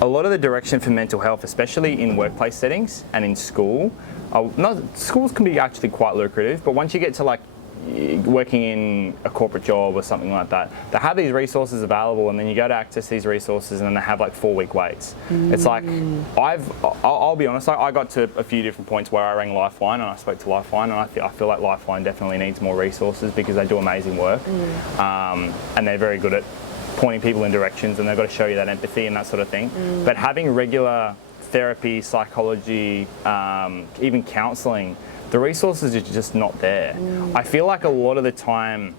a lot of the direction for mental health, especially in workplace settings and in school, schools can be actually quite lucrative, but once you get to like working in a corporate job or something like that, they have these resources available, and then you go to access these resources and then they have like 4-week waits. It's like, I'll be honest, I got to a few different points where I rang Lifeline and I spoke to Lifeline, and I feel like Lifeline definitely needs more resources because they do amazing work, and they're very good at pointing people in directions, and they've got to show you that empathy and that sort of thing. But having regular therapy, psychology, even counselling, the resources are just not there. I feel like a lot of the times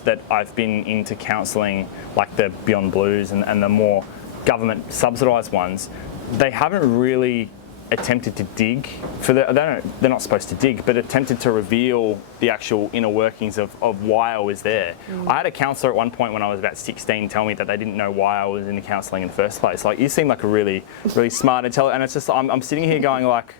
that I've been into counselling, like the Beyond Blues and the more government subsidised ones, they haven't really attempted to dig for they're not supposed to dig, but attempted to reveal the actual inner workings of why I was there. I had a counsellor at one point when I was about 16 tell me that they didn't know why I was into counselling in the first place. Like, you seem like a really smart and it's just I'm sitting here going like,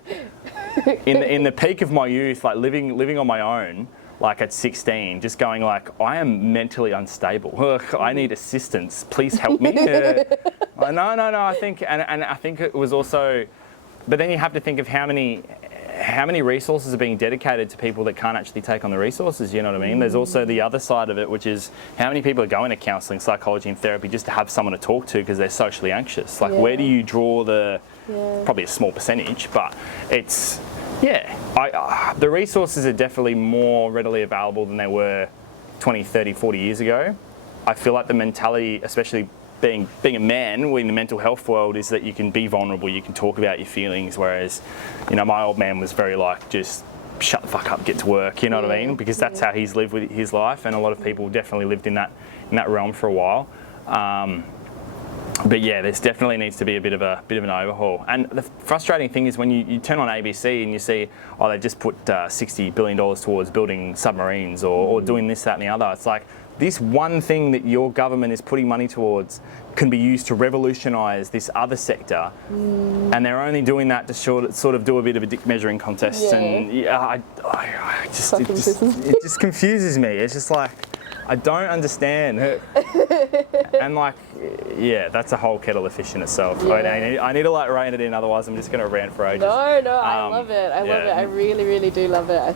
in the peak of my youth, like living on my own, like at 16, just going like, I am mentally unstable. Ugh, I need assistance. Please help me. No. I think it was also. But then you have to think of how many resources are being dedicated to people that can't actually take on the resources, you know what I mean? There's also the other side of it, which is how many people are going to counselling, psychology and therapy just to have someone to talk to because they're socially anxious. Like, where do you draw probably a small percentage, but it's, the resources are definitely more readily available than they were 20, 30, 40 years ago. I feel like the mentality, especially being a man in the mental health world, is that you can be vulnerable, you can talk about your feelings, whereas, you know, my old man was very like, just shut the fuck up, get to work, you know what I mean? Because that's how he's lived with his life, and a lot of people definitely lived in that realm for a while. But yeah, there's definitely needs to be a bit of an overhaul. And the frustrating thing is when you turn on ABC and you see, oh, they just put $60 billion towards building submarines or doing this, that and the other. It's like, this one thing that your government is putting money towards can be used to revolutionise this other sector, and they're only doing that to sort of do a bit of a dick measuring contest. And it just confuses me. It's just like, I don't understand. And like, that's a whole kettle of fish in itself. I need to like rein it in, otherwise I'm just going to rant for ages. No, I love it. I love it. I really, really do love it. I